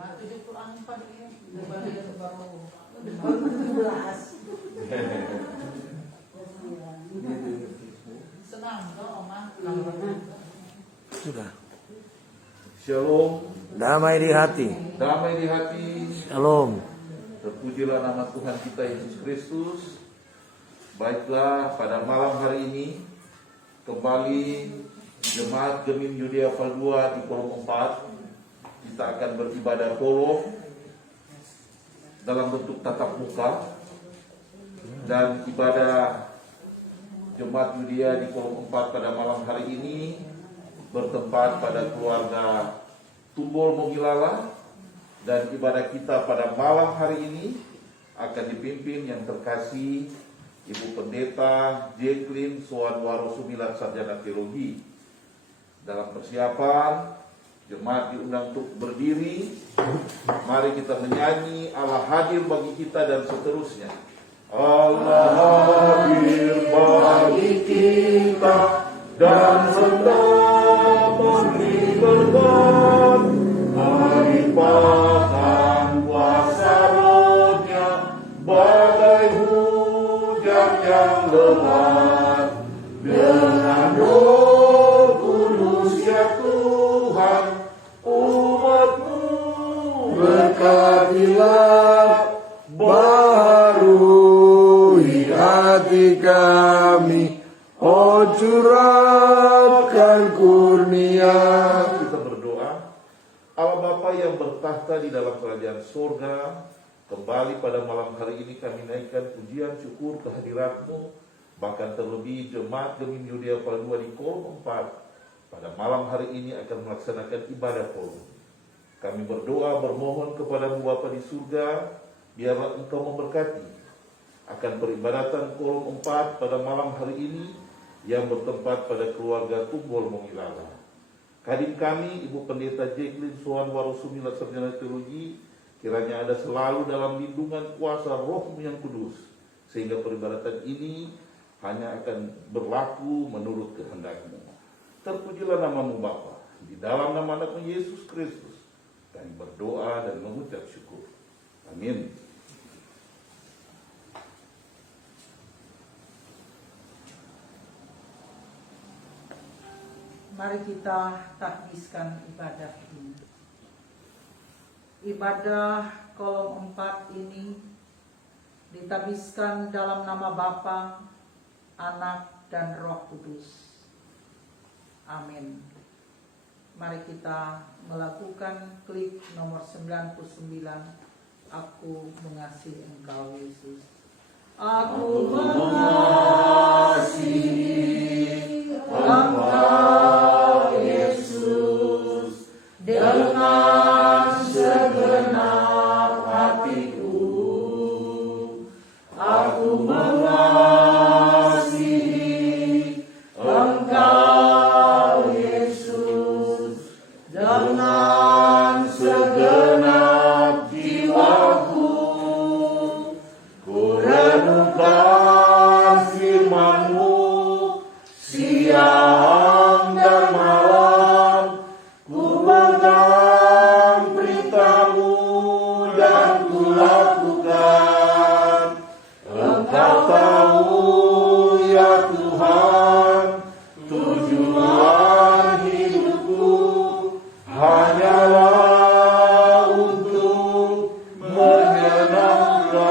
Itu Quran pagi daripada baru 17. Senang toh Oma. Sudah. Shalom. Damai di hati. Damai di hati. Shalom. Terpujilah nama Tuhan kita Yesus Kristus. Baiklah, pada malam hari ini kembali Jemaat Gemim Yudea Padua di kolom 4 kita akan beribadah kolom dalam bentuk tatap muka, dan ibadah Jemaat Yudea di kolom 4 pada malam hari ini bertempat pada keluarga Tumbol Mogilala, dan ibadah kita pada malam hari ini akan dipimpin yang terkasih Ibu Pendeta Jacqueline Soanwaro Sumilat Sarjana Teologi. Dalam persiapan jemaat diundang untuk berdiri. Mari kita menyanyi Allah hadir bagi kita dan seterusnya. Allah hadir bagi kita dan sedang memberi berkat. Limpahkan kuasa Roh-Nya, badai hujan yang lebat. Dengan Roh Kudus ya Tuhan, umat-Mu berkatilah, baharui hati kami, oh curahkan kurnia. Kita berdoa. Allah Bapa yang bertahta di dalam kerajaan surga, kembali pada malam hari ini kami naikkan pujian syukur kehadirat-Mu. Bahkan terlebih Jemaat Gemim Yudea Padua di kolom 4 pada malam hari ini akan melaksanakan ibadah kolom. Kami berdoa bermohon kepada-Mu Bapa di surga, biarlah Engkau memberkati akan peribadatan kolom 4 pada malam hari ini yang bertempat pada keluarga Tumbol Mogilala. Kadin kami Ibu Pendeta Jacqueline Soanwaro Sumilat Sarjana Teologi, kiranya ada selalu dalam lindungan kuasa Roh-Mu yang kudus, sehingga peribadatan ini hanya akan berlaku menurut kehendak-Mu. Terpujilah nama-Mu Bapa. Di dalam nama anak-Mu Yesus Kristus kami berdoa dan mengucap syukur. Amin. Mari kita takbiskan ibadah ini. Ibadah kolom 4 ini ditabiskan dalam nama Bapa, Anak, dan Roh Kudus. Amin. Mari kita melakukan klik nomor 99. Aku mengasihi Engkau Yesus. Aku mengasihi Engkau Yesus dengan segenap hatiku. Aku mengasihi Engkau Yesus dengan segenap jiwaku. Ku renungkan firman-Mu siang dan malam. Ku pegang perintah-Mu dan ku lakukan. Engkau tahu ya Tuhan, tujuan hidupku hanyalah untuk menyenangkan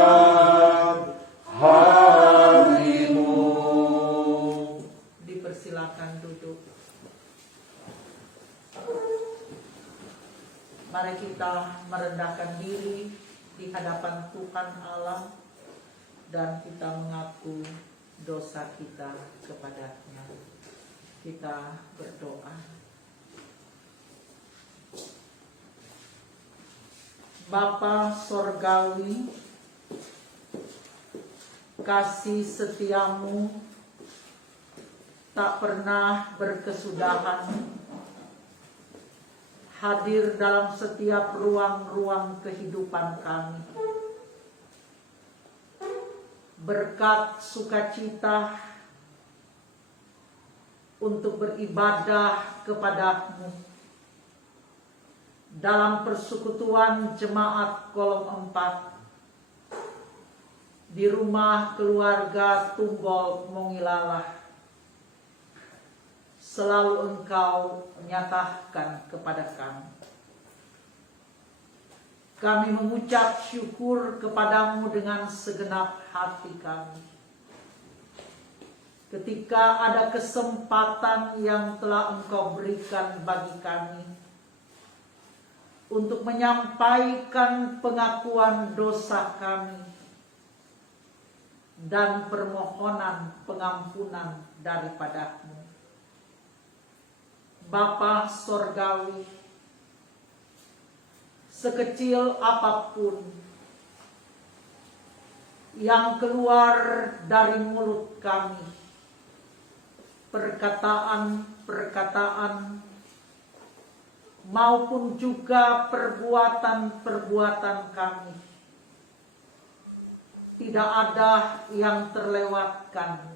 hati-Mu. Dipersilakan duduk. Mari kita merendahkan diri di hadapan Tuhan Allah dan kita mengaku dosa kita kepada-Nya. Kita berdoa. Bapa Sorgawi, kasih setia-Mu tak pernah berkesudahan, hadir dalam setiap ruang-ruang kehidupan kami. Berkat sukacita untuk beribadah kepada-Mu, dalam persekutuan jemaat Kolom 4 di rumah keluarga Tunggol Mongilalah selalu Engkau nyatakan kepada kami. Kami mengucap syukur kepadamu dengan segenap hati kami. Ketika ada kesempatan yang telah Engkau berikan bagi kami untuk menyampaikan pengakuan dosa kami dan permohonan pengampunan daripada-Mu. Bapa Sorgawi, sekecil apapun yang keluar dari mulut kami, perkataan-perkataan maupun juga perbuatan-perbuatan kami, tidak ada yang terlewatkan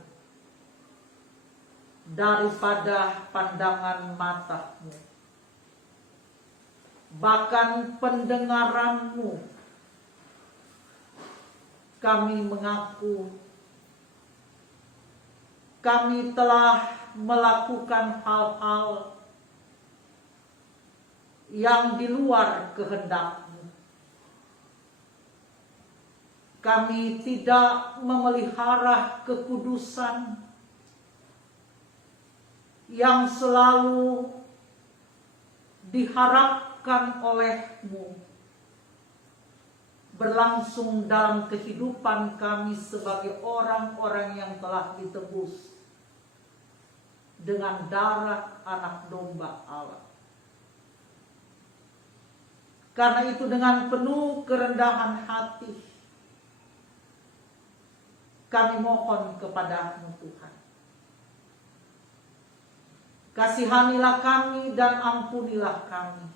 daripada pandangan mata-Mu. Bahkan pendengaran-Mu, kami mengaku kami telah melakukan hal-hal yang di luar kehendak-Mu. Kami tidak memelihara kekudusan yang selalu diharapkan oleh-Mu berlangsung dalam kehidupan kami sebagai orang-orang yang telah ditebus dengan darah anak domba Allah. Karena itu dengan penuh kerendahan hati kami mohon kepada-Mu Tuhan. Kasihanilah kami dan ampunilah kami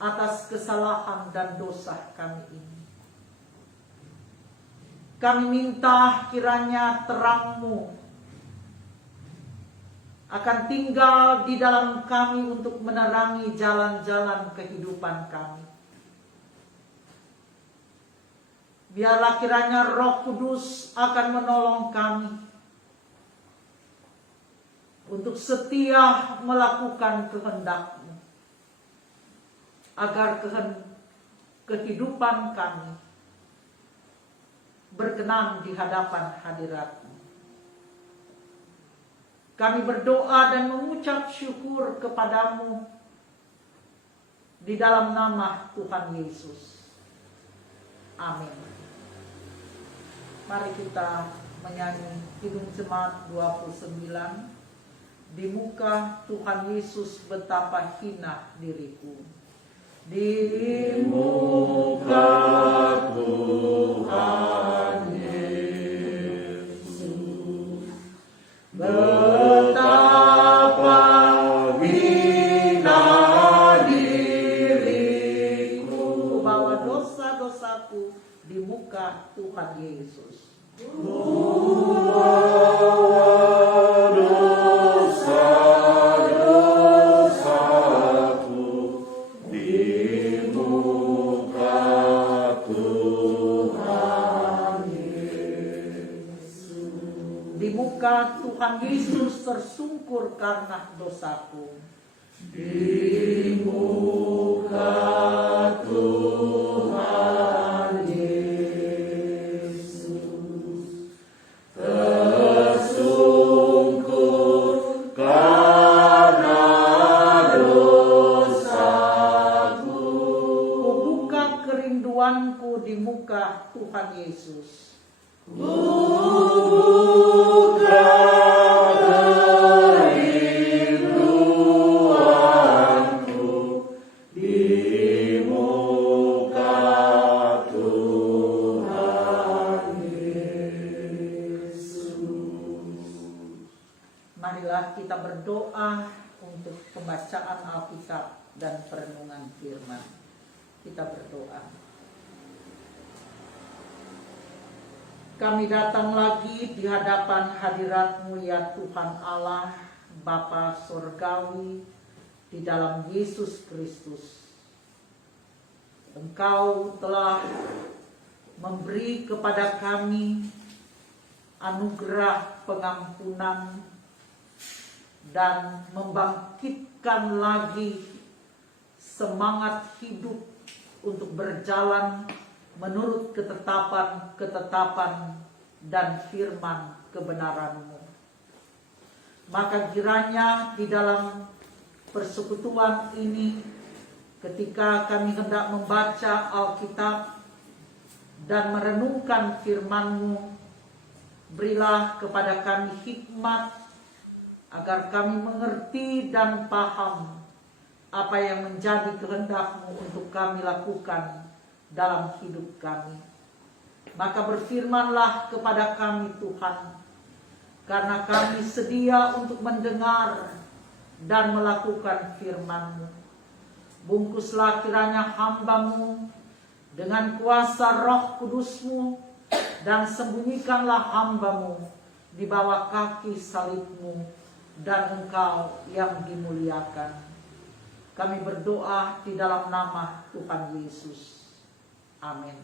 atas kesalahan dan dosa kami ini. Kami minta kiranya terang-Mu akan tinggal di dalam kami untuk menerangi jalan-jalan kehidupan kami. Biarlah kiranya Roh Kudus akan menolong kami untuk setia melakukan kehendak-Mu, agar kehidupan kami berkenan di hadapan hadirat-Mu. Kami berdoa dan mengucap syukur kepada-Mu di dalam nama Tuhan Yesus. Amin. Mari kita menyanyi Kidung Jemaat 29. Di muka Tuhan Yesus betapa hina diriku. Di muka Tuhan Yesus betapa hina diriku. Bawa dosa-dosaku di muka Tuhan Yesus. Tuhan Yesus tersungkur karena dosaku. Di muka Tuhan Yesus tersungkur karena dosaku. Kubuka kerinduanku di muka Tuhan Yesus. Marilah kita berdoa untuk pembacaan Alkitab dan perenungan firman. Kita berdoa. Kami datang lagi di hadapan hadirat-Mu ya Tuhan Allah, Bapa Surgawi, di dalam Yesus Kristus. Engkau telah memberi kepada kami anugerah pengampunan dan membangkitkan lagi semangat hidup untuk berjalan menurut ketetapan dan firman kebenaran-Mu. Maka kiranya di dalam persekutuan ini, ketika kami hendak membaca Alkitab dan merenungkan firman-Mu, berilah kepada kami hikmat agar kami mengerti dan paham apa yang menjadi kehendak-Mu untuk kami lakukan dalam hidup kami. Maka berfirmanlah kepada kami Tuhan, karena kami sedia untuk mendengar dan melakukan firman-Mu. Bungkuslah kiranya hamba-Mu dengan kuasa Roh Kudus-Mu, dan sembunyikanlah hamba-Mu di bawah kaki salib-Mu, dan Engkau yang dimuliakan. Kami berdoa di dalam nama Tuhan Yesus. Amin.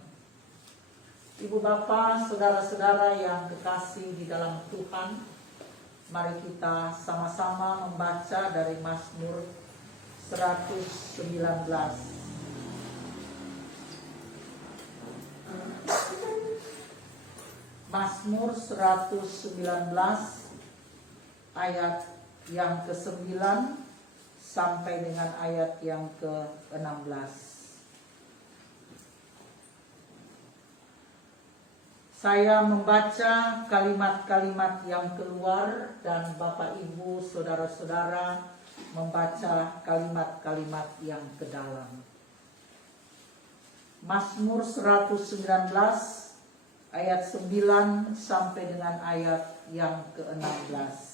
Ibu Bapak, saudara-saudara yang kekasih di dalam Tuhan, mari kita sama-sama membaca dari Mazmur 119. Mazmur 119 ayat yang ke-9 sampai dengan ayat yang ke-16. Saya membaca kalimat-kalimat yang keluar dan Bapak Ibu saudara-saudara membaca kalimat-kalimat yang ke dalam. Mazmur 119 ayat 9 sampai dengan ayat yang ke-16.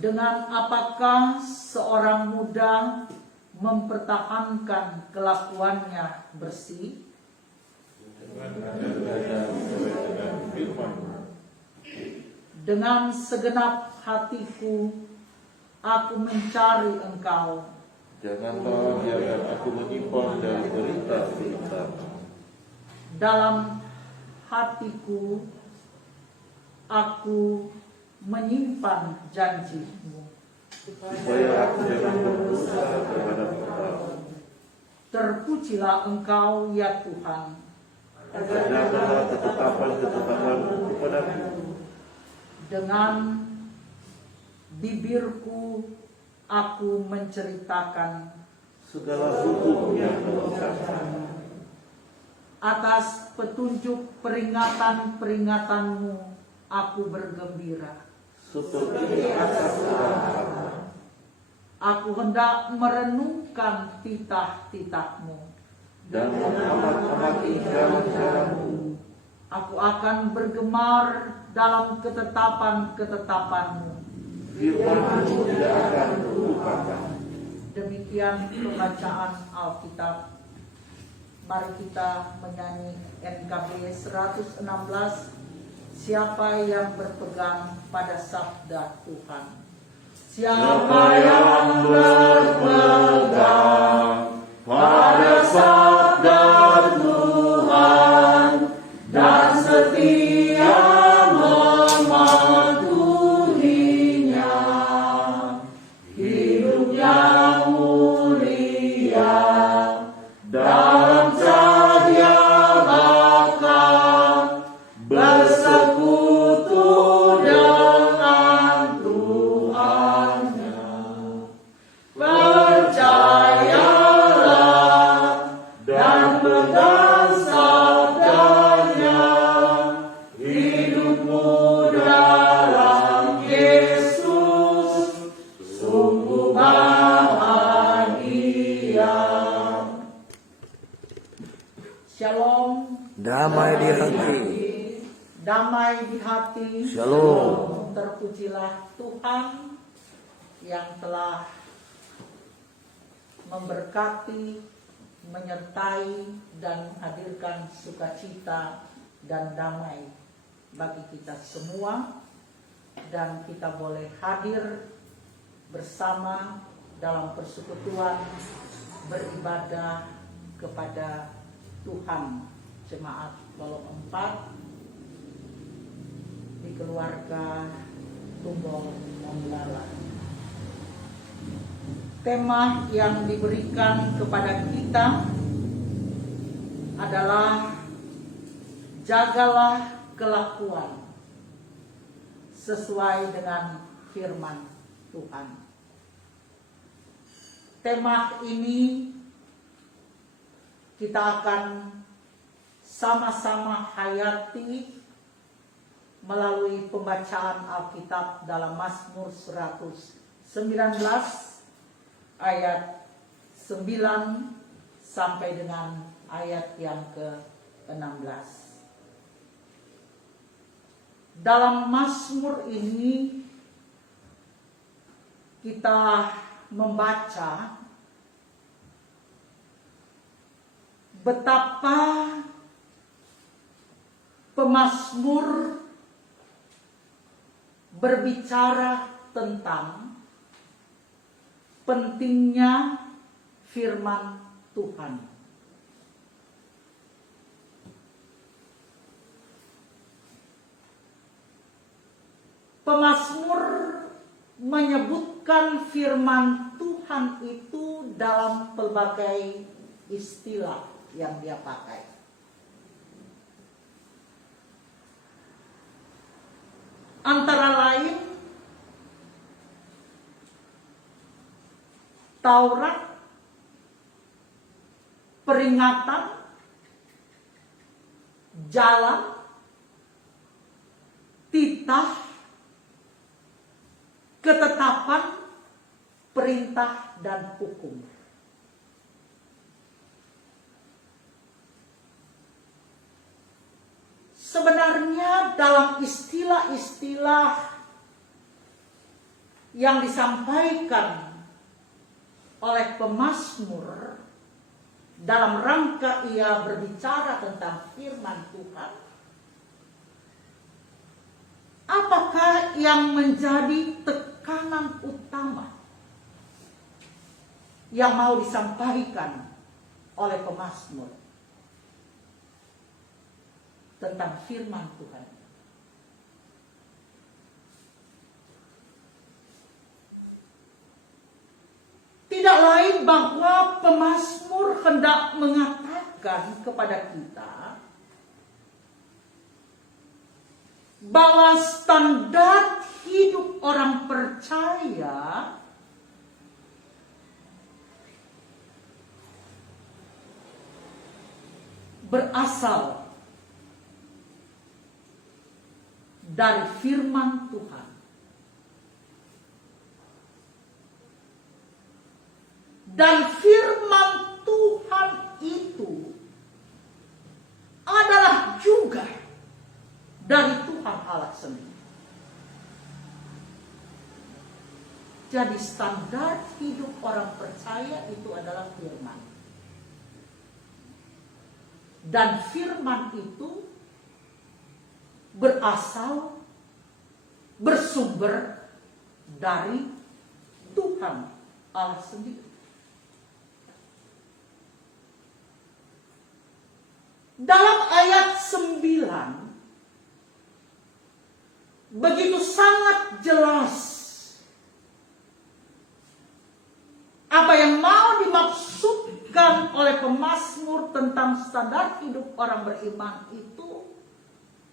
Dengan apakah seorang muda mempertahankan kelakuannya bersih? Dengan segenap hatiku aku mencari Engkau. Janganlah biarkan aku menyimpang dari berita-berita. Dalam hatiku aku menyimpan janji-Mu, supaya aku jangan berdosa terhadap Engkau. Terpujilah Engkau ya Tuhan. Jagalah ketetapan-ketetapan-Mu kepadaku. Dengan bibirku aku menceritakan Segala hukum yang Kau ucapkan. Atas petunjuk peringatan-peringatan-Mu aku bergembira. Seperti atas terang. Aku hendak merenungkan titah-titah-Mu. Dan mengamat-amati jalan-jalan-Mu. Aku akan bergemar dalam ketetapan-ketetapan-Mu. Firman-Mu tidak akan kulupakan. Demikian pembacaan Alkitab. Mari kita menyanyi NKB 116. Siapa yang berpegang pada sabda Tuhan? Siapa yang berpegang pada sabda Tuhan dan setia mematuhinya, hidupnya mulia dalam cahaya bakal bersekutu dengan Tuhannya. Percayalah dan pegang sabdanya, hidupmu dalam Yesus sungguh bahagia. Shalom. Damai di hati. Damai di hati. Shalom. Terpujilah Tuhan yang telah memberkati, menyertai, dan menghadirkan sukacita dan damai bagi kita semua. Dan kita boleh hadir bersama dalam persekutuan beribadah kepada Tuhan. Jemaat Lolong 4 di keluarga Tumbol Monggala. Tema yang diberikan kepada kita adalah jagalah kelakuan sesuai dengan firman Tuhan. Tema ini kita akan sama-sama hayati melalui pembacaan Alkitab dalam Mazmur 119 ayat 9 sampai dengan ayat yang ke-16. Dalam Mazmur ini kita membaca betapa pemazmur berbicara tentang pentingnya firman Tuhan. Pemazmur menyebutkan firman Tuhan itu dalam pelbagai istilah yang dia pakai. Antara lain Taurat, peringatan, jalan, titah, ketetapan, perintah, dan hukum. Sebenarnya dalam istilah-istilah yang disampaikan oleh pemazmur dalam rangka ia berbicara tentang firman Tuhan, apakah yang menjadi tekanan utama yang mau disampaikan oleh pemazmur tentang firman Tuhan? Tidak lain bahwa pemazmur hendak mengatakan kepada kita bahwa standar hidup orang percaya berasal dari firman Tuhan. Dan firman Tuhan itu adalah juga dari Tuhan Allah sendiri. Jadi standar hidup orang percaya itu adalah firman. Dan firman itu bersumber dari Tuhan Allah sendiri. Dalam ayat 9 begitu sangat jelas apa yang mau dimaksudkan oleh pemazmur tentang standar hidup orang beriman itu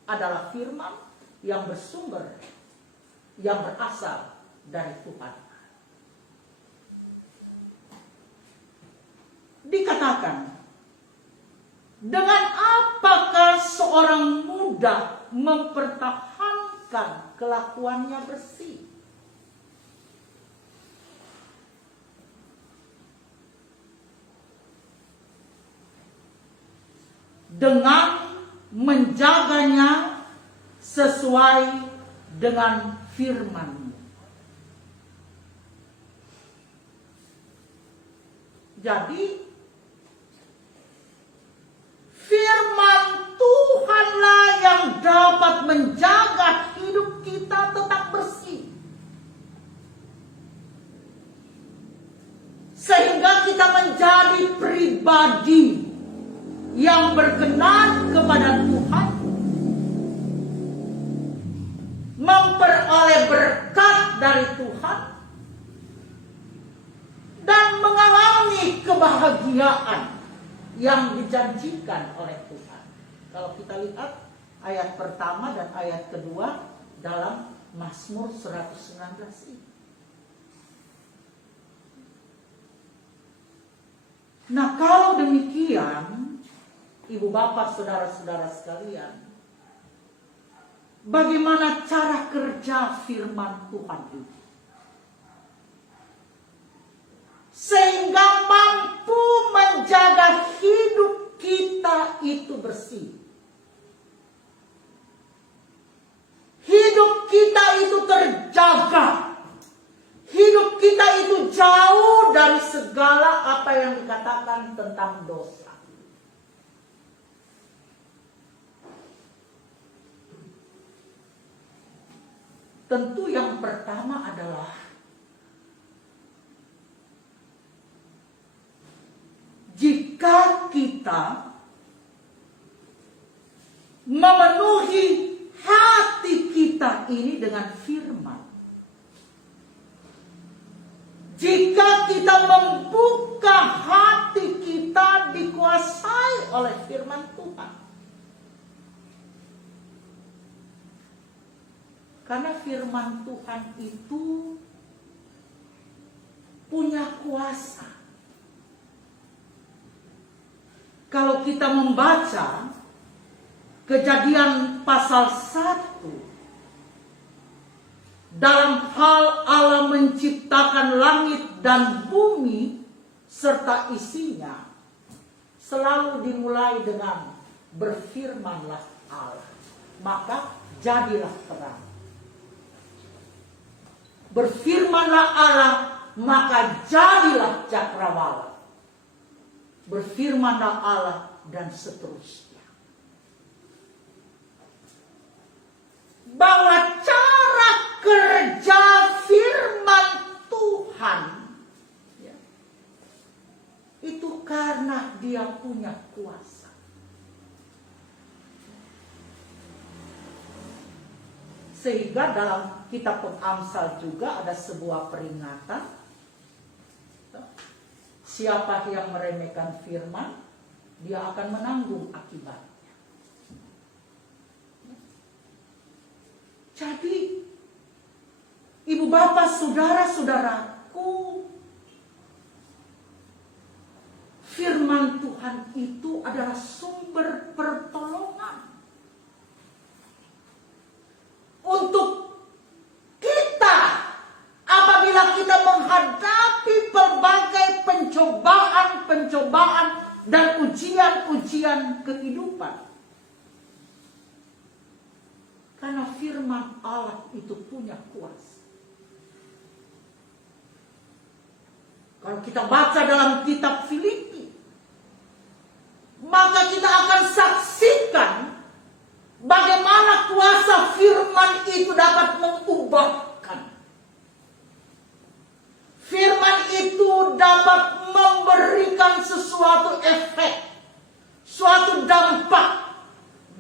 adalah firman yang bersumber, yang berasal dari Tuhan. Dikatakan, dengan apakah seorang muda mempertahankan kelakuannya bersih? Dengan menjaganya sesuai dengan firman-Mu. Jadi firman Tuhanlah yang dapat menjaga hidup kita tetap bersih. kita menjadi pribadi yang berkenan kepada Tuhan, memperoleh berkat dari Tuhan, dan mengalami kebahagiaan yang dijanjikan oleh Tuhan. Kalau kita lihat ayat pertama dan ayat kedua dalam Mazmur 119 ini. Nah, kalau demikian, ibu bapak, saudara-saudara sekalian, bagaimana cara kerja firman Tuhan itu? Sehingga mampu menjaga hidup kita itu bersih. Hidup kita itu terjaga. Hidup kita itu jauh dari segala apa yang dikatakan tentang dosa. Tentu yang pertama adalah jika kita memenuhi hati kita ini dengan firman. Jika kita membuka hati kita dikuasai oleh firman Tuhan. Karena firman Tuhan itu punya kuasa. Kalau kita membaca Kejadian pasal 1, dalam hal Allah menciptakan langit dan bumi serta isinya, selalu dimulai dengan berfirmanlah Allah, maka jadilah terang. Berfirmanlah Allah, maka jadilah cakrawala. Berfirmanlah Allah, dan seterusnya. Bahwa cara kerja firman Tuhan ya, itu karena dia punya kuasa. Sehingga dalam kitab Amsal juga ada sebuah peringatan. Siapa yang meremehkan firman, dia akan menanggung akibat. Jadi, ibu bapak, saudara-saudaraku, firman Tuhan itu adalah sumber pertolongan untuk kita apabila kita menghadapi berbagai pencobaan dan ujian-ujian kehidupan. Karena firman Allah itu punya kuasa. Kalau kita baca dalam kitab Filipi, maka kita akan saksikan bagaimana kuasa firman itu dapat mengubahkan. Firman itu dapat memberikan sesuatu efek, suatu dampak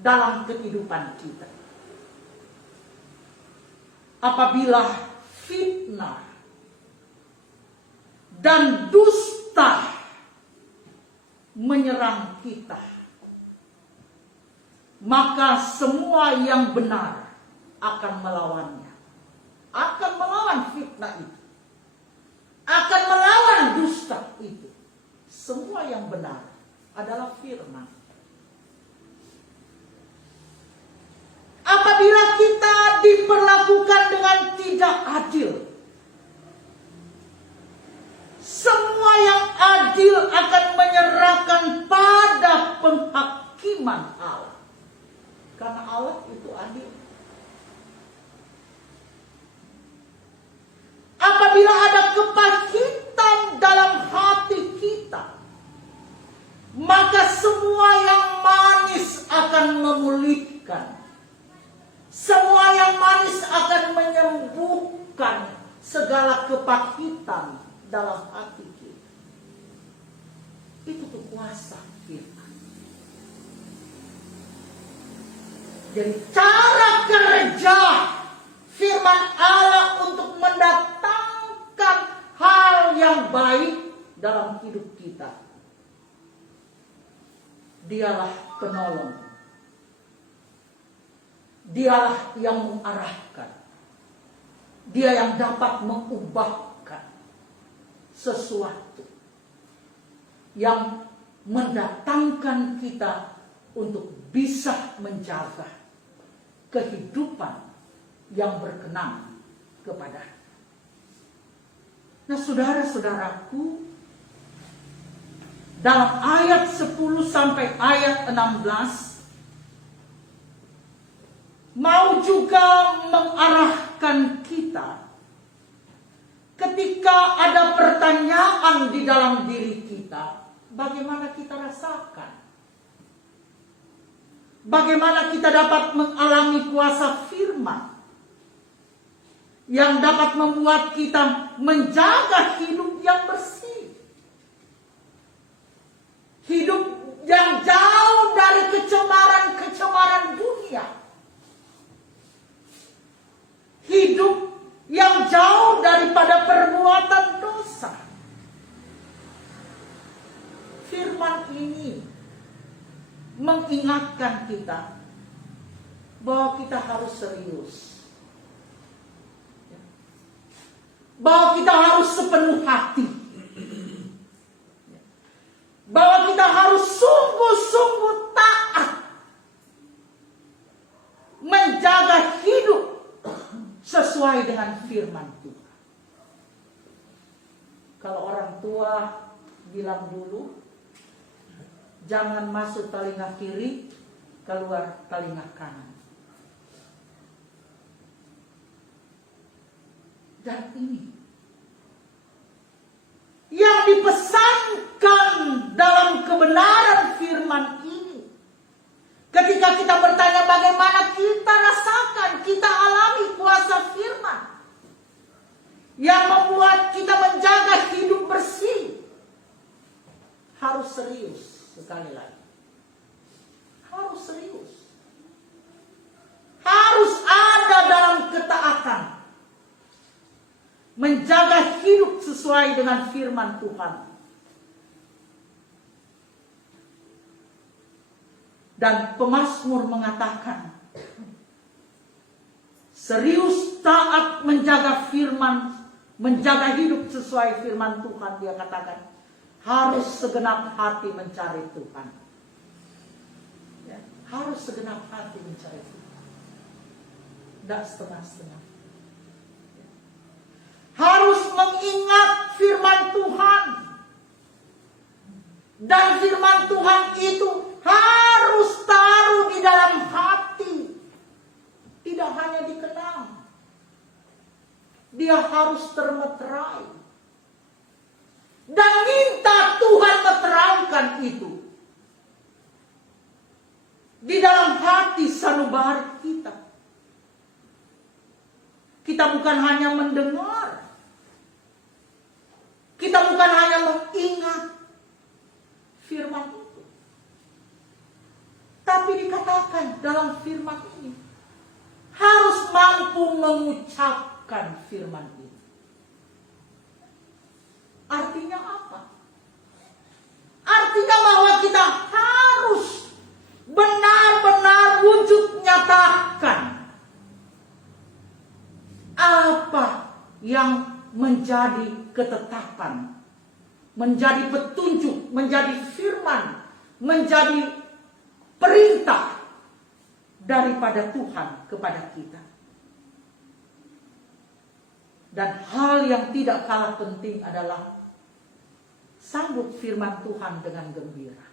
dalam kehidupan kita. Apabila fitnah dan dusta menyerang kita, maka semua yang benar akan melawannya, akan melawan fitnah itu, akan melawan dusta itu. Semua yang benar adalah firman. Apabila kita diperlakukan dengan tidak adil, semua yang adil akan menyerahkan pada penghakiman Allah. Karena Allah itu adil. Apabila ada kepahitan dalam hati kita, maka semua yang manis akan memulihkan. Semua yang manis akan menyembuhkan segala kepahitan dalam hati kita. Itu tuh kuasa firman. Jadi cara kerja firman Allah untuk mendatangkan hal yang baik dalam hidup kita. Dialah penolong. Dialah yang mengarahkan. Dia yang dapat mengubahkan sesuatu yang mendatangkan kita untuk bisa menjaga kehidupan yang berkenan kepada. Nah, saudara-saudaraku, dalam ayat 10 sampai ayat 16 mau juga mengarahkan kita ketika ada pertanyaan di dalam diri kita, bagaimana kita rasakan? Bagaimana kita dapat mengalami kuasa firman yang dapat membuat kita menjaga hidup yang bersih. Hidup yang jauh dari kecemaran-kecemaran dunia. Hidup yang jauh daripada perbuatan dosa. Firman ini mengingatkan kita bahwa kita harus serius. Bahwa kita harus sepenuh hati. Bahwa kita harus sungguh-sungguh taat. Menjaga hidup sesuai dengan firman Tuhan. Kalau orang tua bilang dulu, jangan masuk telinga kiri, keluar telinga kanan. Dan ini yang dipesankan dalam kebenaran firman ini. Ketika kita bertanya bagaimana kita rasakan, kita alami kuasa firman yang membuat kita menjaga hidup bersih, harus serius. Sekali lagi, harus serius. Harus ada dalam ketaatan. Menjaga hidup sesuai dengan firman Tuhan. Dan pemazmur mengatakan, serius taat menjaga firman, menjaga hidup sesuai firman Tuhan. Dia katakan, harus segenap hati mencari Tuhan. Ya, harus segenap hati mencari Tuhan. Tidak setengah-setengah. Harus mengingat firman Tuhan. Dan firman Tuhan itu harus taruh di dalam hati. Tidak hanya dikenang. Dia harus termeterai. Dan minta Tuhan meterangkan itu. Di dalam hati sanubari kita. Kita bukan hanya mendengar. Kita bukan hanya mengingat firman itu. Tapi dikatakan dalam firman ini, harus mampu mengucapkan firman ini. Artinya apa? Artinya bahwa kita harus benar-benar wujud nyatakan apa yang menjadi ketetapan, menjadi petunjuk, menjadi firman, menjadi perintah daripada Tuhan kepada kita. Dan hal yang tidak kalah penting adalah sambut firman Tuhan dengan gembira.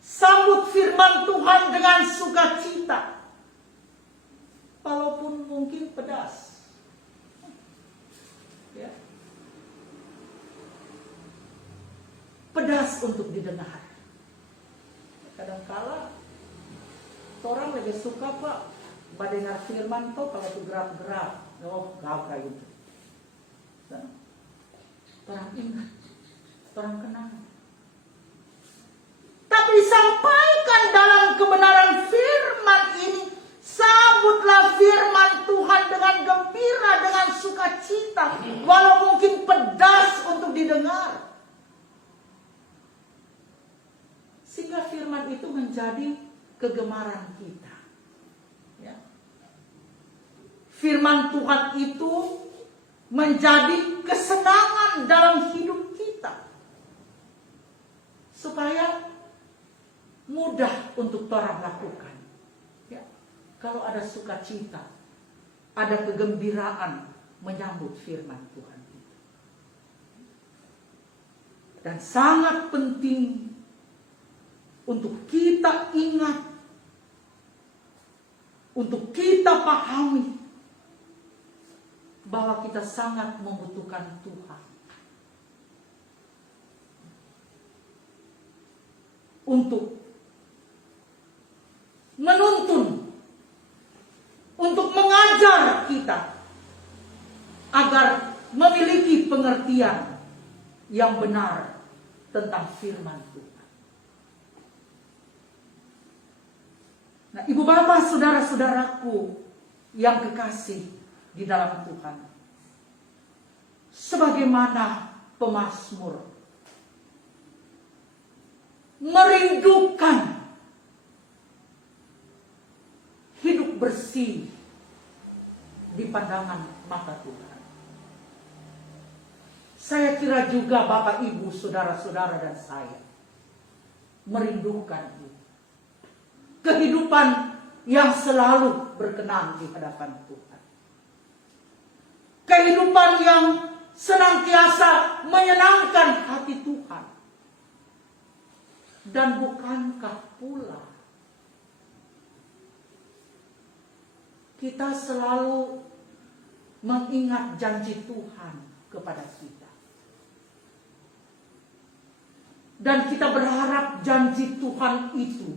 Sambut firman Tuhan dengan sukacita. Walaupun mungkin pedas. Ya. Pedas untuk didengar. Kadang-kala orang lagi suka Pak mendengar firman tuh kalau itu gerak-gerak. Oh, gak kayak gitu. Orang ingat orang kenal. Tapi sampaikan dalam kebenaran firman ini, sambutlah firman Tuhan dengan gembira, dengan sukacita, walau mungkin pedas untuk didengar. Sehingga firman itu menjadi kegemaran kita. Ya. Firman Tuhan itu menjadi kesenangan dalam hidup kita. Supaya mudah untuk orang lakukan. Ya. Kalau ada sukacita, ada kegembiraan menyambut firman Tuhan itu. Dan sangat penting untuk kita ingat, untuk kita pahami bahwa kita sangat membutuhkan Tuhan. Untuk menuntun, untuk mengajar kita agar memiliki pengertian yang benar tentang firman Tuhan. Nah, ibu bapak, saudara-saudaraku yang kekasih di dalam Tuhan, sebagaimana pemazmur merindukan hidup bersih di pandangan mata Tuhan. Saya kira juga Bapak Ibu, saudara-saudara dan saya merindukan itu. Kehidupan yang selalu berkenan di hadapan Tuhan. Kehidupan yang senantiasa menyenangkan hati Tuhan. Dan bukankah pula kita selalu mengingat janji Tuhan kepada kita. Dan kita berharap janji Tuhan itu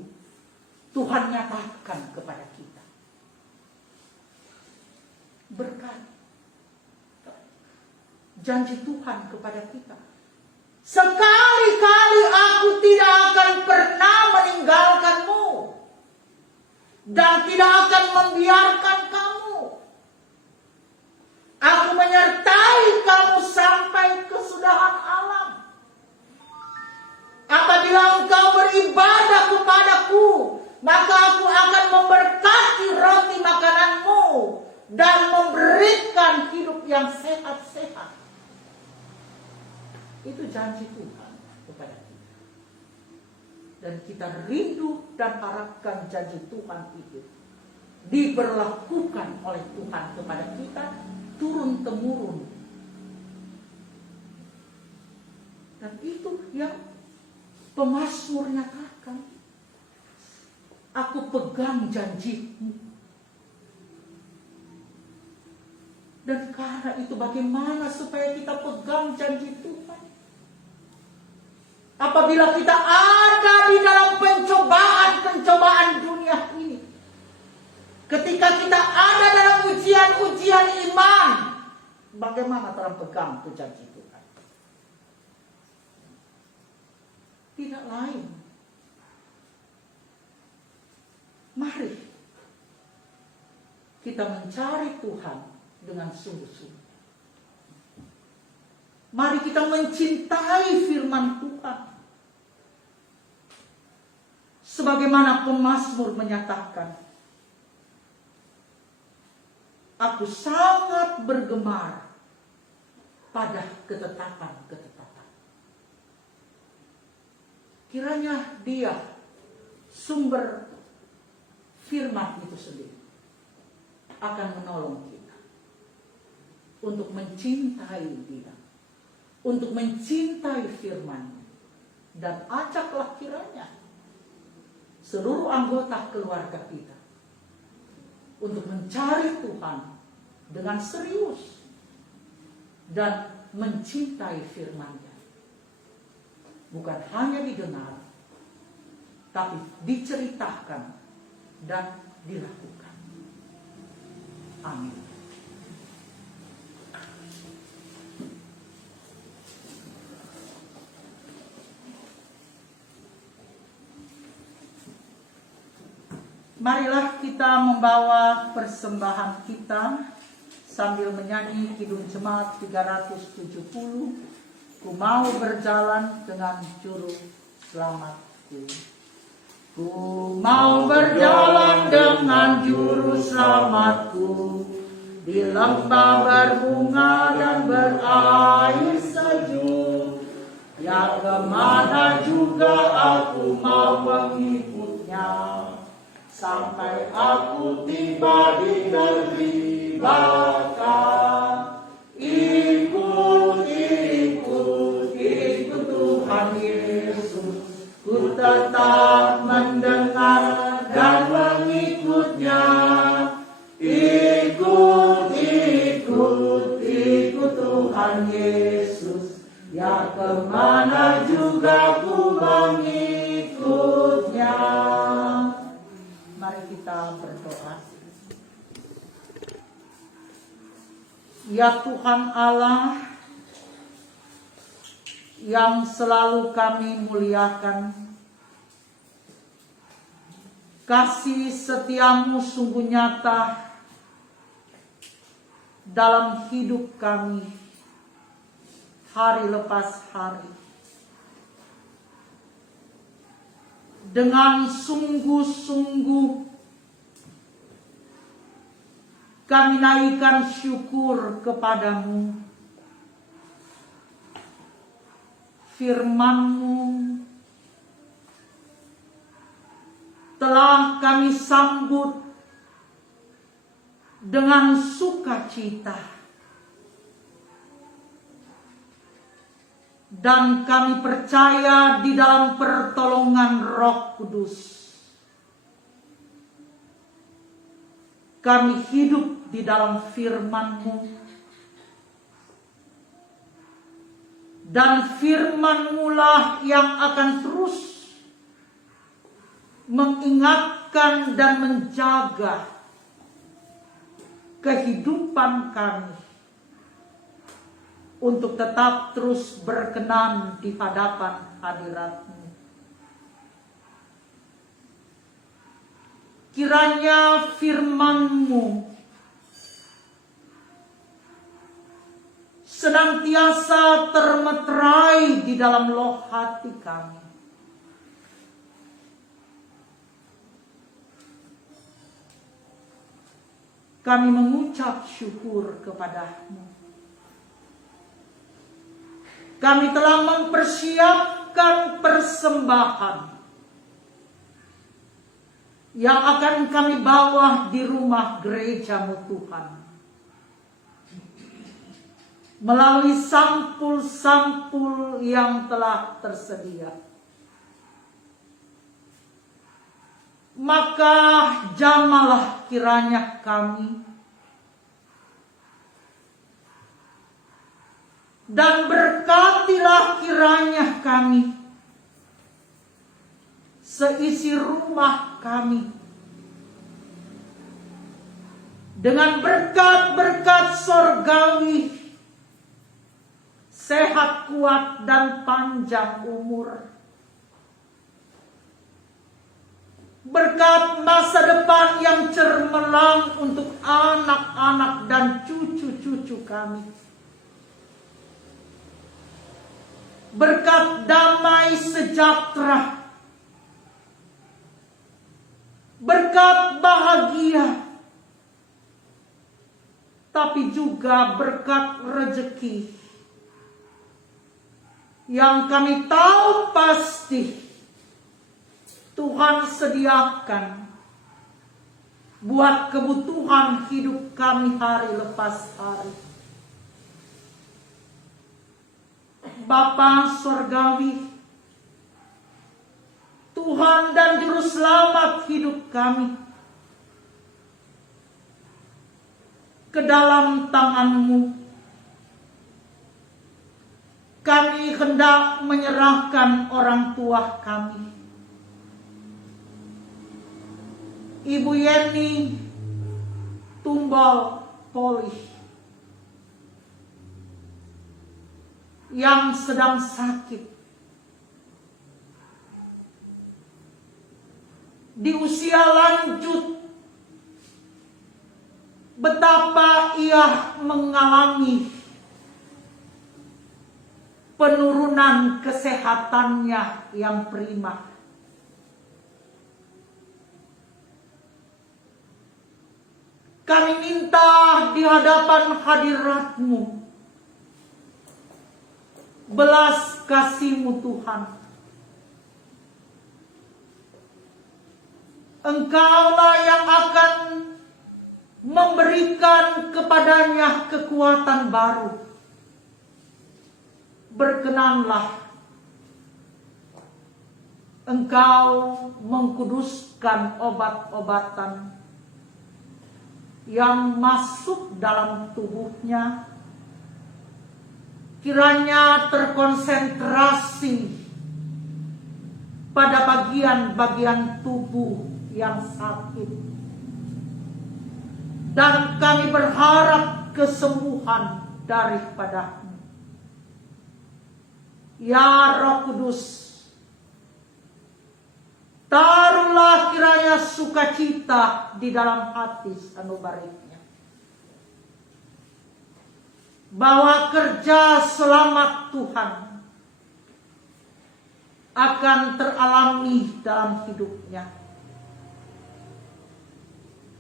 Tuhan nyatakan kepada kita. Berkat janji Tuhan kepada kita. Sekali-kali aku tidak akan pernah meninggalkanmu. Dan tidak akan membiarkan kamu. Aku menyertai kamu sampai kesudahan alam. Apabila engkau beribadah kepadaku, maka aku akan memberkati roti makananmu dan memberikan hidup yang sehat-sehat. Itu janji Tuhan kepada kita. Dan kita rindu dan harapkan janji Tuhan itu diberlakukan oleh Tuhan kepada kita turun-temurun. Dan itu yang pemazmur nyatakan. Aku pegang janjimu. Dan karena itu bagaimana supaya kita pegang janji Tuhan? Apabila kita ada di dalam pencobaan-pencobaan dunia ini. Ketika kita ada dalam ujian-ujian iman. Bagaimana cara pegang itu janji Tuhan? Tidak lain. Mari kita mencari Tuhan dengan sungguh-sungguh. Mari kita mencintai firman Tuhan. Sebagaimana pemazmur menyatakan, aku sangat bergemar pada ketetapan-ketetapan. Kiranya dia sumber firman itu sendiri akan menolong kita untuk mencintai dia, untuk mencintai firman, dan ajaklah kiranya seluruh anggota keluarga kita untuk mencari Tuhan dengan serius dan mencintai firman-Nya. Bukan hanya didengar, tapi diceritakan dan dilakukan. Amin. Marilah kita membawa persembahan kita sambil menyanyi Kidung Jemaat 370. Ku mau berjalan dengan juru selamatku. Ku mau berjalan dengan juru selamatku di lembah berbunga dan berair sejuk. Ya kemana juga aku mau mengikutnya, sampai aku tiba di negeri baka. Ikut, ikut, ikut Tuhan Yesus. Ku tetap mendengar dan mengikutnya. Ikut, ikut, ikut Tuhan Yesus. Ya kemana juga ku mengikutnya. Mari kita berdoa. Ya Tuhan Allah yang selalu kami muliakan, kasih setiamu sungguh nyata dalam hidup kami hari lepas hari. Dengan sungguh-sungguh kami naikkan syukur kepadamu. Firman-Mu telah kami sambut dengan sukacita. Dan kami percaya di dalam pertolongan Roh Kudus. Kami hidup di dalam firman-Mu. Dan firman-Mu lah yang akan terus mengingatkan dan menjaga kehidupan kami untuk tetap terus berkenan di hadapan hadirat-Mu. Kiranya firman-Mu senantiasa termeterai di dalam loh hati kami. Kami mengucap syukur kepada-Mu. Kami telah mempersiapkan persembahan yang akan kami bawa di rumah gereja-Mu Tuhan. Melalui sampul-sampul yang telah tersedia. Maka jamalah kiranya kami. Dan berkatilah kiranya kami. Seisi rumah kami. Dengan berkat-berkat sorgawi. Sehat, kuat, dan panjang umur. Berkat masa depan yang cermelang untuk anak-anak dan cucu-cucu kami. Berkat damai sejahtera. Berkat bahagia. Tapi juga berkat rezeki. Yang kami tahu pasti Tuhan sediakan buat kebutuhan hidup kami hari lepas hari. Bapa Surgawi, Tuhan dan Juru Selamat hidup kami, ke dalam tangan-Mu kami hendak menyerahkan orang tua kami, Ibu Yeni Tumbal Poli, yang sedang sakit. di usia lanjut, betapa ia mengalami penurunan kesehatannya yang prima. Kami minta di hadapan hadirat-Mu belas kasih-Mu Tuhan. Engkaulah yang akan memberikan kepadanya kekuatan baru. Berkenanlah Engkau mengkuduskan obat-obatan yang masuk dalam tubuhnya, kiranya terkonsentrasi pada bagian-bagian tubuh yang sakit. Dan kami berharap kesembuhan daripada-Mu. Ya Roh Kudus, taruhlah kiranya sukacita di dalam hati sanubariknya, bahwa kerja selamat Tuhan akan teralami dalam hidupnya.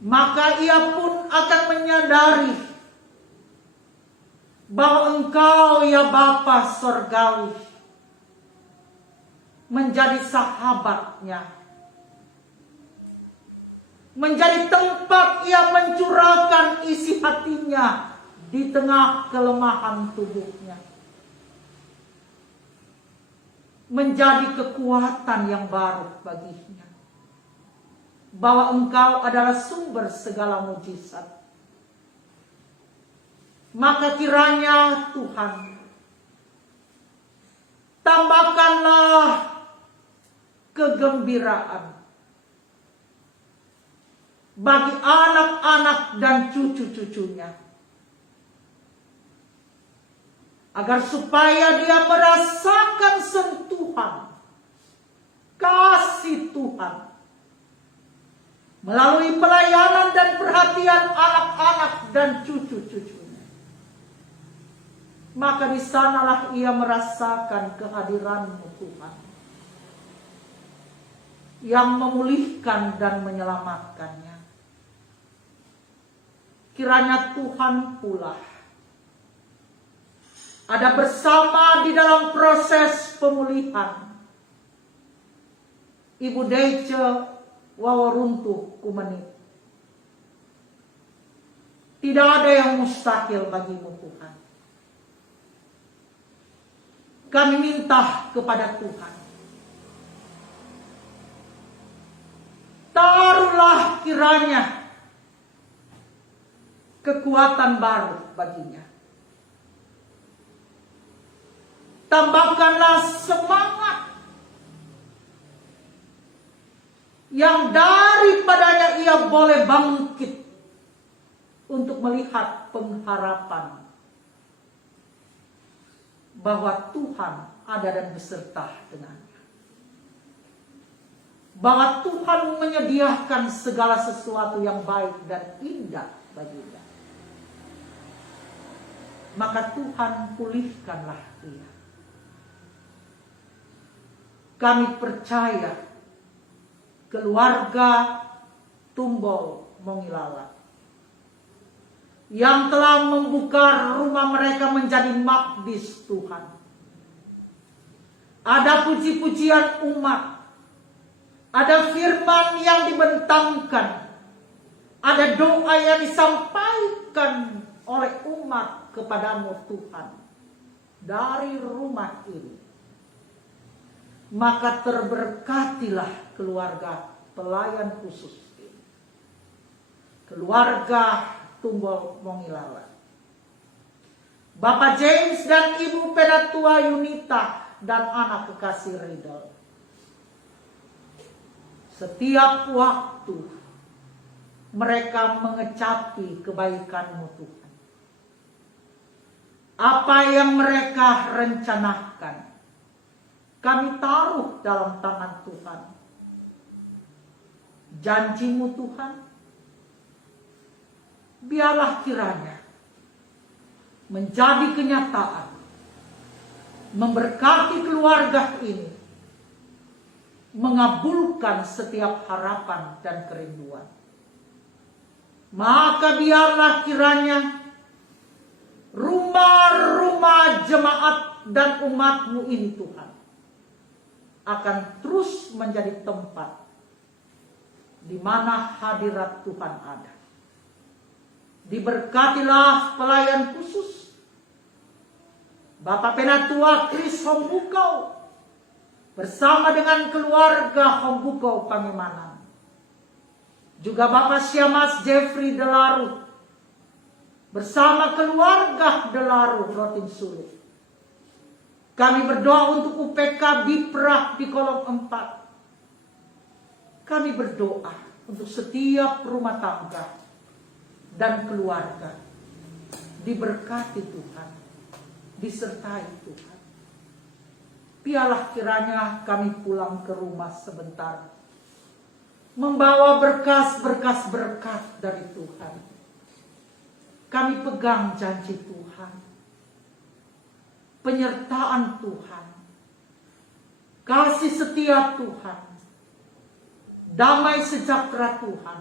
Maka ia pun akan menyadari bahwa Engkau ya Bapa Sorgawi menjadi sahabatnya, menjadi tempat ia mencurahkan isi hatinya di tengah kelemahan tubuhnya, menjadi kekuatan yang baru baginya, bahwa Engkau adalah sumber segala mujizat. Maka kiranya Tuhan, tambahkanlah kegembiraan bagi anak-anak dan cucu-cucunya, agar supaya dia merasakan sentuhan kasih Tuhan melalui pelayanan dan perhatian anak-anak dan cucu-cucunya. Maka di sanalah ia merasakan kehadiran-Mu Tuhan, yang memulihkan dan menyelamatkannya. Kiranya Tuhan pula ada bersama di dalam proses pemulihan Ibu Deice Waworuntuh Kumenit. Tidak ada yang mustahil bagi-Mu Tuhan. Kami minta kepada Tuhan, taruhlah kiranya kekuatan baru baginya. Tambahkanlah semangat yang daripadanya ia boleh bangkit untuk melihat pengharapan bahwa Tuhan ada dan beserta dengannya, bahwa Tuhan menyediakan segala sesuatu yang baik dan indah baginya. Maka Tuhan pulihkanlah dia. Kami percaya keluarga Tumbol Mongilala yang telah membuka rumah mereka menjadi magdis Tuhan. Ada puji-pujian umat, ada firman yang dibentangkan, ada doa yang disampaikan oleh umat kepada-Mu Tuhan dari rumah ini. Maka terberkatilah keluarga pelayan khusus ini, keluarga Tumbol Mongilala, Bapak James dan Ibu Penatua Yunita dan anak kekasih Riddle. Setiap waktu mereka mengecapi kebaikan-Mu Tuhan. Apa yang mereka rencanakan, kami taruh dalam tangan Tuhan. janji-Mu Tuhan, biarlah kiranya menjadi kenyataan, memberkati keluarga ini, mengabulkan setiap harapan dan kerinduan. Maka biarlah kiranya rumah-rumah jemaat dan umat-Mu ini Tuhan akan terus menjadi tempat di mana hadirat Tuhan ada. Diberkatilah pelayan khusus Bapak Penatua Kris Hombukau bersama dengan keluarga Hombukau Pangemanan. Juga Bapak Syamas Jeffrey Delaru bersama keluarga Delaru Rotin Sulit. Kami berdoa untuk UPK Biprah di kolom 4. Kami berdoa untuk setiap rumah tangga dan keluarga diberkati Tuhan, disertai Tuhan. Biarlah kiranya kami pulang ke rumah sebentar, membawa berkas-berkas berkat dari Tuhan. Kami pegang janji Tuhan, penyertaan Tuhan, kasih setia Tuhan, damai sejahtera Tuhan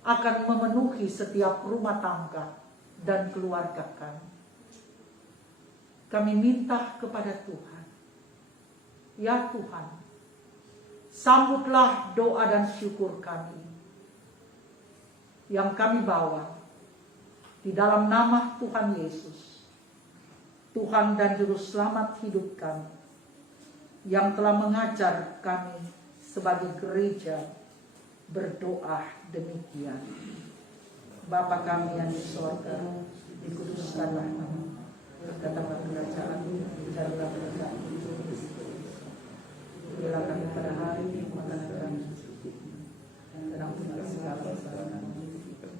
akan memenuhi setiap rumah tangga dan keluarga kami. Kami minta kepada Tuhan, ya Tuhan, sambutlah doa dan syukur kami yang kami bawa di dalam nama Tuhan Yesus, Tuhan dan Juru Selamat hidup kami, yang telah mengajar kami sebagai gereja berdoa demikian. Bapa kami yang di sorga, dikuduskanlah nama-Mu, datanglah kerajaan-Mu, jadilah kehendak-Mu. Berilah kami pada hari ini makanan kami, dan ampunilah segala kesalahan kami, dan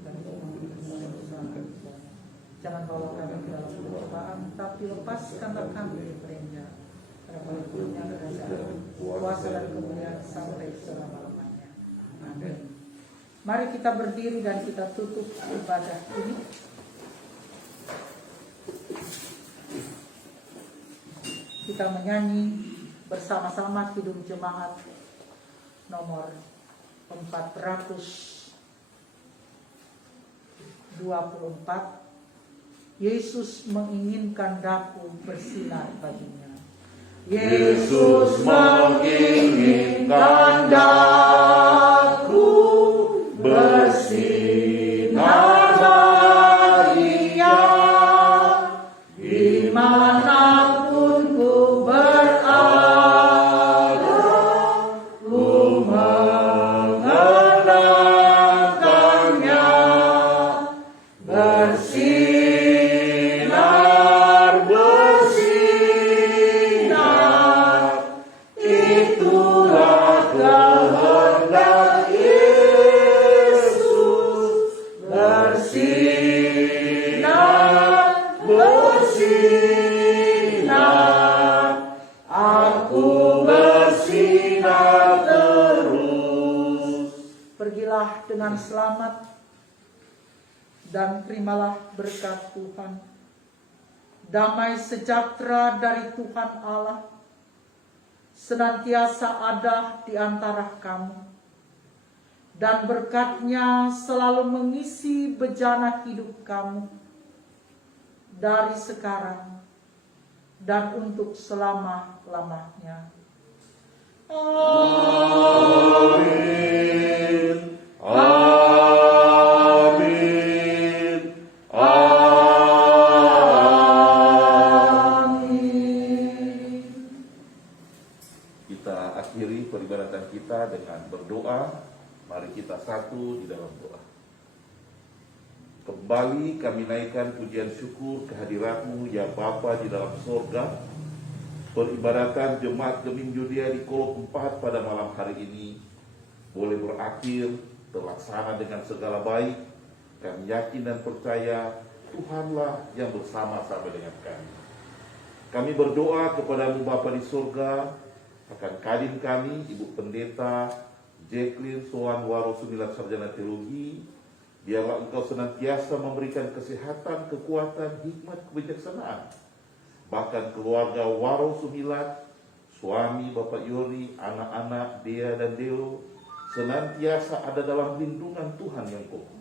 jangan bawa kami ke dalam pencobaan, tapi lepaskanlah kami dari perintah. Karena Bagimu kerajaan, kuasa dan kemuliaan sampai selama-lamanya. Amin. Mari kita berdiri dan kita tutup ibadah ini. Kita menyanyi bersama-sama Kidung Jemaat nomor 424. Yesus menginginkan daku bersinar baginya. Yesus menginginkan daku bersinar baginya, dimanapun ku berada, ku mengenangkannya. Bersinar, bersinar, itulah kehendak Yesus. Bersinar, bersinar, aku bersinar terus. Pergilah dengan selamat dan terimalah berkat Tuhan. Damai sejahtera dari Tuhan Allah senantiasa ada di antara kamu, dan berkat-Nya selalu mengisi bejana hidup kamu dari sekarang dan untuk selama-lamanya. Amin. Amin. Amin. Kita akhiri peribadatan kita dengan berdoa. Mari kita satu di dalam doa. Kembali kami naikkan pujian syukur kehadirat-Mu ya Bapa di dalam sorga. Peribadatan jemaat Geming Judea di kolom 4 pada malam hari ini boleh berakhir terlaksana dengan segala baik. Kami yakin dan percaya Tuhanlah yang bersama-sama dengan kami. Kami berdoa kepada-Mu Bapa di surga, akan kadin kami, Ibu Pendeta Jacqueline Soan Waro Sumilat Sarjana Teologi, biarlah Engkau senantiasa memberikan kesehatan, kekuatan, hikmat, kebijaksanaan. Bahkan keluarga Waro Sumilat, suami Bapak Yori, anak-anak Dea dan Deo, senantiasa ada dalam lindungan Tuhan yang kokoh.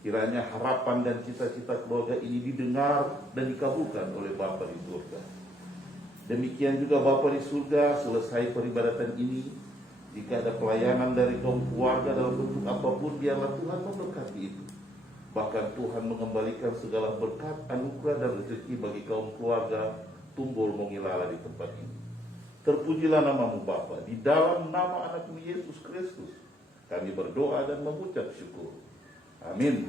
Kiranya harapan dan cita-cita keluarga ini didengar dan dikabulkan oleh Bapa di surga. Demikian juga Bapa di surga, selesai peribadatan ini, jika ada pelayanan dari kaum keluarga dalam bentuk apapun, biarlah Tuhan memberkati itu. Bahkan Tuhan mengembalikan segala berkat, anugerah dan rezeki bagi kaum keluarga Tumbul Mongilala di tempat ini. Terpujilah nama-Mu Bapa, di dalam nama anak-Mu Yesus Kristus kami berdoa dan mengucap syukur. Amin.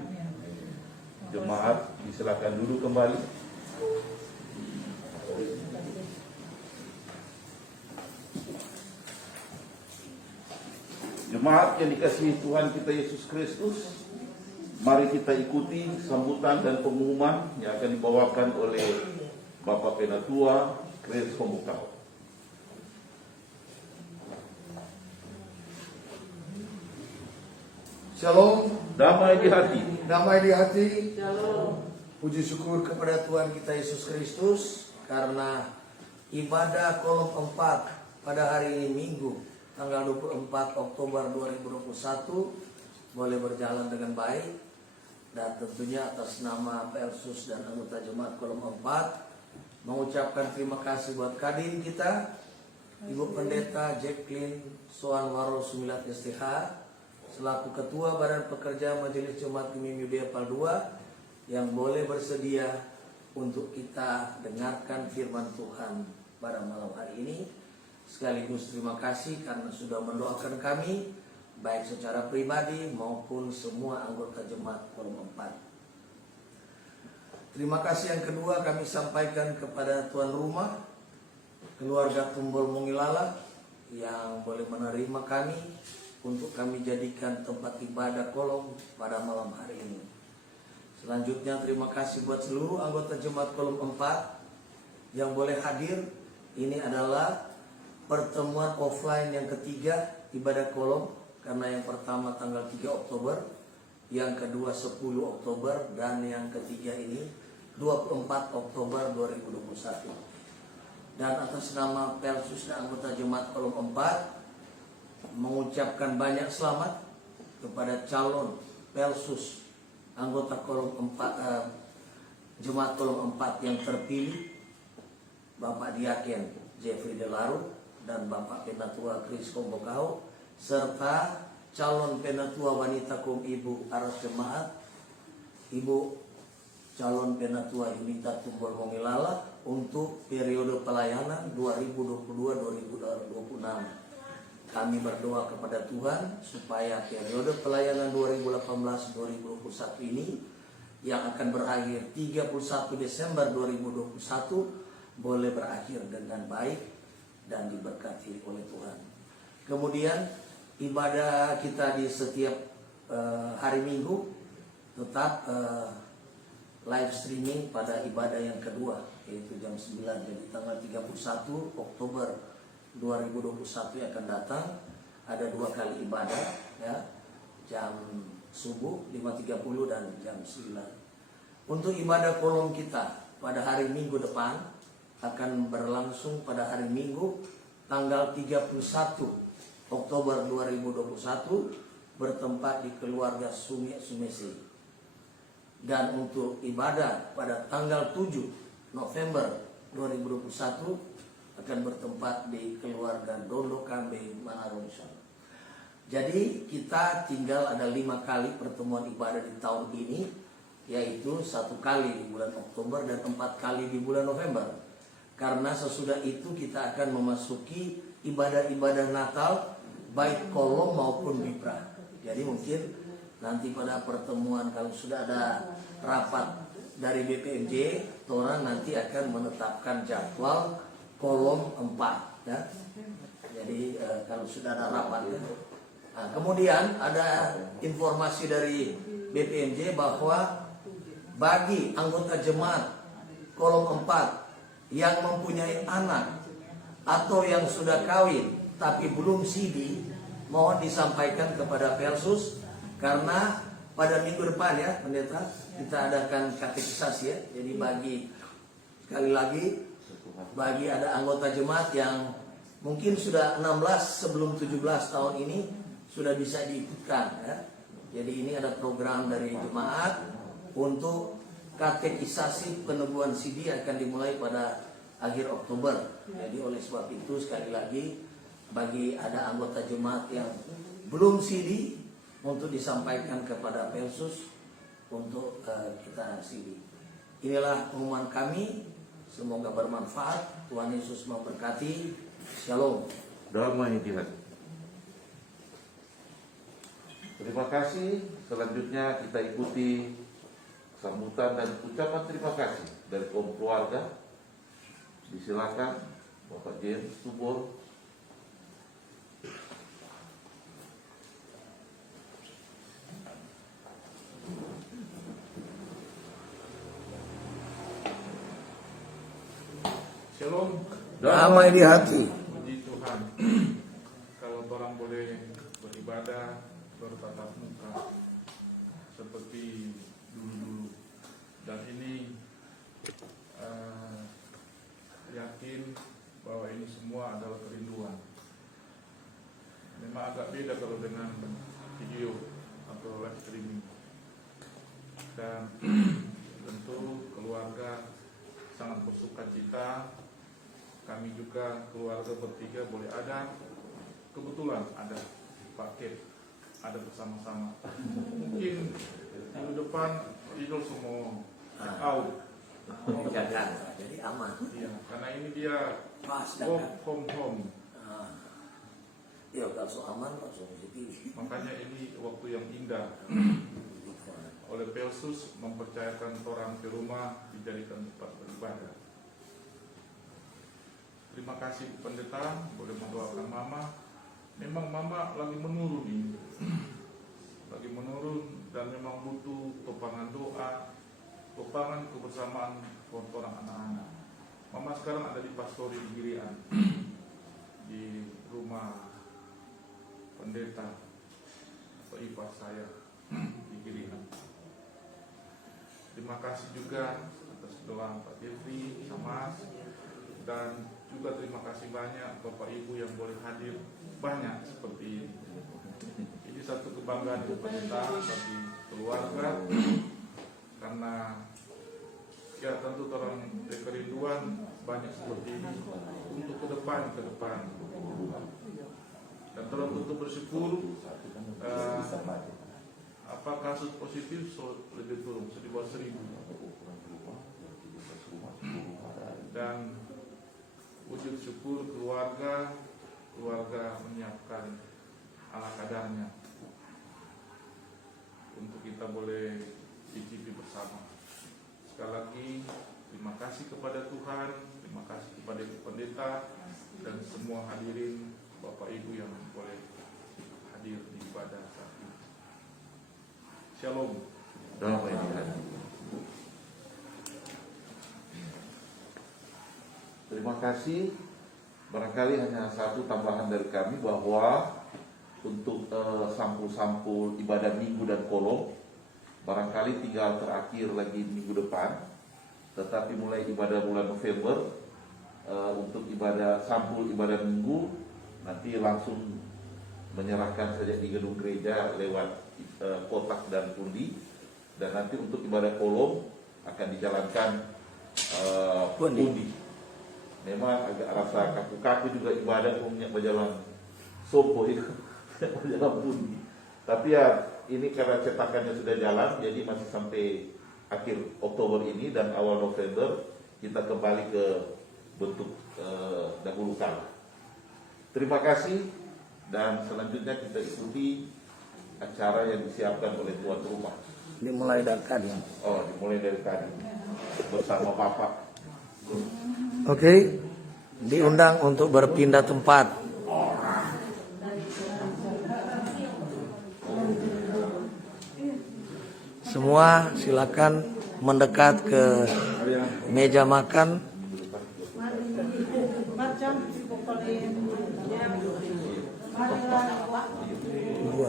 Jemaat disilakan duduk kembali. Jemaat yang dikasihi Tuhan kita Yesus Kristus, mari kita ikuti sambutan dan pengumuman yang akan dibawakan oleh Bapak Penatua Chris Pembukau. Shalom, Damai di hati. damai di hati. Shalom. Puji syukur kepada Tuhan kita Yesus Kristus karena ibadah kolom 4 pada hari ini Minggu tanggal 24 Oktober 2021 boleh berjalan dengan baik, dan tentunya atas nama Persus dan anggota jemaat kolom 4 mengucapkan terima kasih buat Kadin kita Ibu Pendeta Jacqueline Soan Waro Sumilat STH selaku Ketua Badan Pekerja Majelis Jemaat Gemim Yudea Pal 2 yang boleh bersedia untuk kita dengarkan firman Tuhan pada malam hari ini. Sekaligus terima kasih karena sudah mendoakan kami baik secara pribadi maupun semua anggota jemaat kolom 4. Terima kasih yang kedua kami sampaikan kepada tuan rumah, keluarga Tumbul Mongilala yang boleh menerima kami untuk kami jadikan tempat ibadah kolom pada malam hari ini. Selanjutnya terima kasih buat seluruh anggota jemaat kolom 4 yang boleh hadir. Ini adalah pertemuan offline yang ketiga ibadah kolom, karena yang pertama tanggal 3 Oktober, yang kedua 10 Oktober, dan yang ketiga ini 24 Oktober 2021. Dan atas nama Persus dan anggota jemaat kolom 4 mengucapkan banyak selamat kepada calon Persus anggota kolom 4 jemaat kolom 4 yang terpilih, Bapak Diaken Jeffrey Delaru dan Bapak Penatua Chris Pembukau, serta calon Penatua Wanita Kom Ibu Aras Jemaat Ibu calon Penatua Yunita Tumbul Mongilala untuk periode pelayanan 2022-2026. Kami berdoa kepada Tuhan supaya periode pelayanan 2018-2021 ini yang akan berakhir 31 Desember 2021 boleh berakhir dengan baik dan diberkati oleh Tuhan. Kemudian ibadah kita di setiap hari Minggu tetap live streaming pada ibadah yang kedua, yaitu jam 9. Jadi tanggal 31 Oktober 2021 yang akan datang ada 2 kali ibadah, ya, jam subuh 5.30 dan jam 9. Untuk ibadah kolom kita pada hari Minggu depan akan berlangsung pada hari Minggu tanggal 31 Oktober 2021 bertempat di keluarga Sumi Sumesi. Dan untuk ibadah pada tanggal 7 November 2021 akan bertempat di keluarga Dondo Kambe Manaronshan. Jadi kita tinggal ada 5 kali pertemuan ibadah di tahun ini, yaitu 1 kali di bulan Oktober dan 4 kali di bulan November. Karena sesudah itu kita akan memasuki ibadah-ibadah Natal baik kolom maupun bipra. Jadi mungkin nanti pada pertemuan kalau sudah ada rapat dari BPMJ, Tora nanti akan menetapkan jadwal kolom 4, ya. Jadi kalau sudah ada rapat, ya. Nah, kemudian ada informasi dari BPMJ bahwa bagi anggota jemaat kolom 4 yang mempunyai anak atau yang sudah kawin tapi belum sidi, mohon disampaikan kepada Persus, karena pada minggu depan ya pendeta kita adakan katekisasi ya. Jadi sekali lagi bagi ada anggota jemaat yang mungkin sudah 16 sebelum 17 tahun ini sudah bisa diikutkan ya. Jadi ini ada program dari jemaat untuk katekisasi peneguhan CD akan dimulai pada akhir Oktober. Jadi oleh sebab itu sekali lagi bagi ada anggota jemaat yang belum CD untuk disampaikan kepada Persus untuk kita CD. Inilah pengumuman kami. Semoga bermanfaat. Tuhan Yesus memberkati. Shalom. Damai di hati. Terima kasih. Selanjutnya kita ikuti sambutan dan ucapan terima kasih dari kaum keluarga. Disilakan Bapak James Tubor. Shalom, Damai di hati. puji Tuhan. Kalau orang boleh beribadah bertatap muka seperti dulu-dulu, dan ini yakin bahwa ini semua adalah kerinduan. Memang agak beda kalau dengan video atau live streaming, dan tentu keluarga sangat bersuka cita. Kami juga keluarga bertiga boleh ada, kebetulan ada paket, ada bersama-sama. Mungkin minggu depan Idul semua out. Jaga, jadi aman. Iya, karena ini dia Pas work jaga. from home. Ya langsung aman, langsung positif. Makanya ini waktu yang indah. Oleh Persus mempercayakan orang di rumah dijadikan tempat beribadah. Terima kasih Bu Pendeta, boleh mendoakan Mama. Memang Mama lagi menurun ini, lagi menurun, dan memang butuh topangan doa, topangan kebersamaan orang anak-anak. Mama sekarang ada di pastori di Girian, di rumah pendeta atau ipar saya di Girian. Terima kasih juga atas doa Pak Jeffrey, Samas, dan juga terima kasih banyak Bapak Ibu yang boleh hadir banyak seperti ini. Ini satu kebanggaan kita bagi keluarga, karena ya tentu orang kerinduan banyak seperti ini untuk ke depan. Dan terus untuk bersyukur kasus positif lebih turun, di bawah 1.000. Dan wujud syukur keluarga menyiapkan ala kadarnya untuk kita boleh cicipi bersama. Sekali lagi terima kasih kepada Tuhan, terima kasih kepada Ibu Pendeta dan semua hadirin Bapak Ibu yang boleh hadir di ibadah saat ini. Shalom. Damai di hati. Terima kasih. Barangkali hanya satu tambahan dari kami bahwa untuk sampul-sampul ibadah minggu dan kolom barangkali tinggal terakhir lagi minggu depan. Tetapi mulai ibadah bulan November untuk sampul ibadah minggu nanti langsung menyerahkan saja di gedung gereja lewat kotak dan undi, dan nanti untuk ibadah kolom akan dijalankan undi. Memang agak rasa kaku-kaku juga ibadah punya berjalan sopo itu berjalan undi. Tapi ya ini karena cetakannya sudah jalan, jadi masih sampai akhir Oktober ini dan awal November kita kembali ke bentuk dahulu kala. Terima kasih, dan selanjutnya kita ikuti acara yang disiapkan oleh tuan rumah. Dimulai dari tadi. Oh, dimulai dari tadi bersama Bapak. Oke, diundang untuk berpindah tempat. Semua silakan mendekat ke meja makan. Macam Hari raya Pak. 2